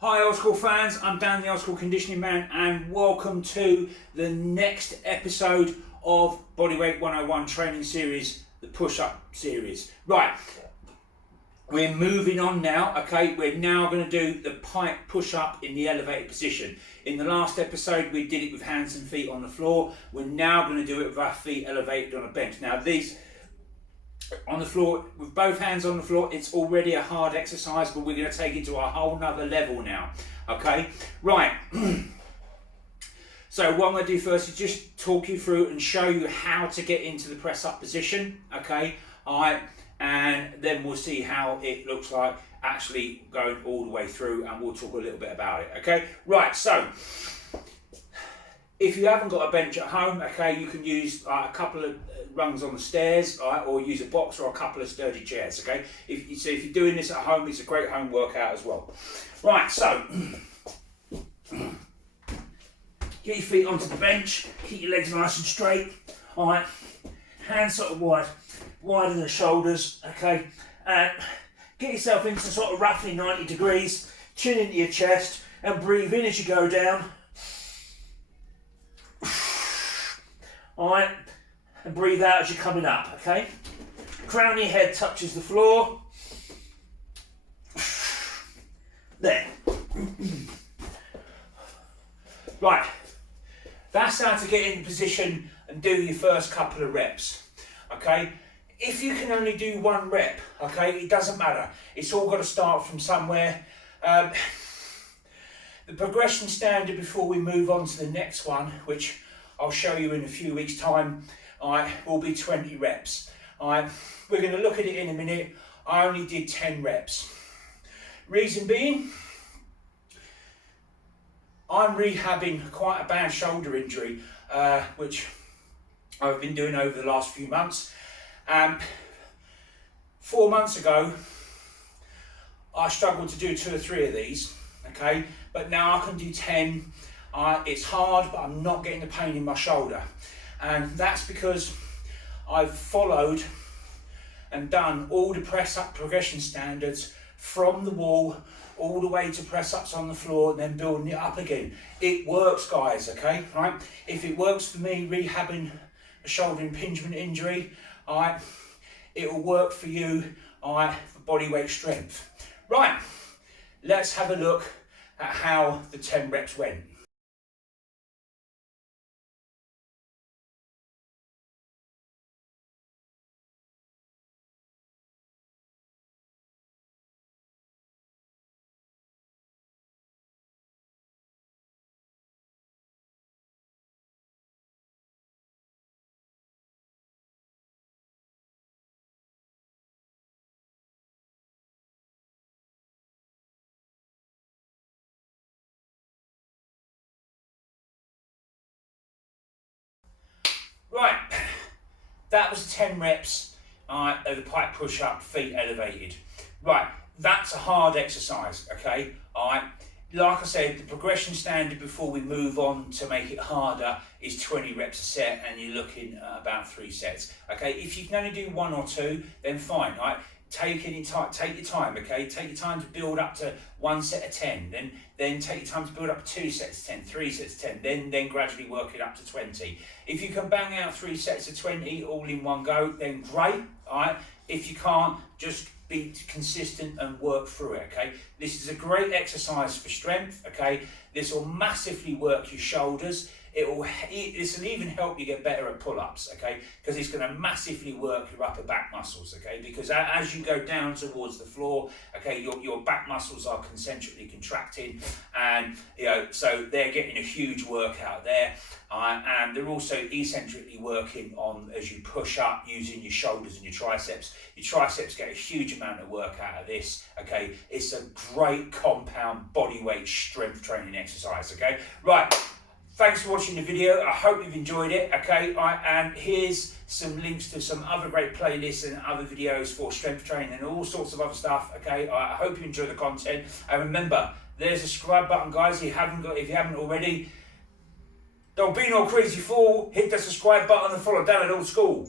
Hi Old School fans, I'm Dan the Old School Conditioning Man and welcome to the next episode of Bodyweight 101 training series, the push-up series. Right, we're moving on now, okay? We're now going to do the pike push-up in the elevated position. In the last episode we did it with hands and feet on the floor. We're now going to do it with our feet elevated on a bench. Now these on the floor, with both hands on the floor, it's already a hard exercise, but we're going to take it to a whole nother level now, okay? Right, so what I'm going to do first is just talk you through and show you how to get into the press up position, okay? All right, and then we'll see how it looks like actually going all the way through, and we'll talk a little bit about it, okay? Right, so if you haven't got a bench at home, okay, you can use a couple of rungs on the stairs, or use a box or a couple of sturdy chairs, okay? If you're doing this at home, it's a great home workout as well. Right, so get your feet onto the bench, keep your legs nice and straight, all right? Hands sort of wide of the shoulders, okay? And get yourself into sort of roughly 90 degrees, chin into your chest, and breathe in as you go down. All right, and breathe out as you're coming up, okay? Crown of your head touches the floor. There. Right, that's how to get in position and do your first couple of reps, okay? If you can only do one rep, okay, it doesn't matter. It's all got to start from somewhere. The progression standard before we move on to the next one, which I'll show you in a few weeks' time, will be 20 reps. We're going to look at it in a minute. I only did 10 reps. Reason being, I'm rehabbing quite a bad shoulder injury, which I've been doing over the last few months. 4 months ago, I struggled to do 2 or 3 of these, okay? But now I can do 10. It's hard, but I'm not getting the pain in my shoulder. And that's because I've followed and done all the press up progression standards from the wall all the way to press ups on the floor and then building it up again. It works, guys, okay? Right? If it works for me rehabbing a shoulder impingement injury, it will work for you, for body weight strength. Right, let's have a look at how the 10 reps went. Right, that was 10 reps of the pike push up, feet elevated. Right, that's a hard exercise, okay? Like I said, the progression standard before we move on to make it harder is 20 reps a set, and you're looking at about 3 sets, okay? If you can only do 1 or 2, then fine, right? Take your time, okay? Take your time to build up to 1 set of 10, then take your time to build up 2 sets of 10, 3 sets of 10, then gradually work it up to 20. If you can bang out 3 sets of 20 all in one go, then great, all right? If you can't, just be consistent and work through it, okay? This is a great exercise for strength, okay? This will massively work your shoulders. This will even help you get better at pull-ups, okay? Because it's going to massively work your upper back muscles, okay? Because as you go down towards the floor, okay, your back muscles are concentrically contracting, and so they're getting a huge workout there, and they're also eccentrically working on as you push up using your shoulders and your triceps. Your triceps get a huge amount of work out of this, okay? It's a great compound body weight strength training exercise, okay? Right. Thanks for watching the video. I hope you've enjoyed it, okay? And here's some links to some other great playlists and other videos for strength training and all sorts of other stuff, okay? I hope you enjoy the content. And remember, there's a subscribe button, guys. If you haven't already, don't be no crazy fool. Hit the subscribe button and follow Dan at Old School.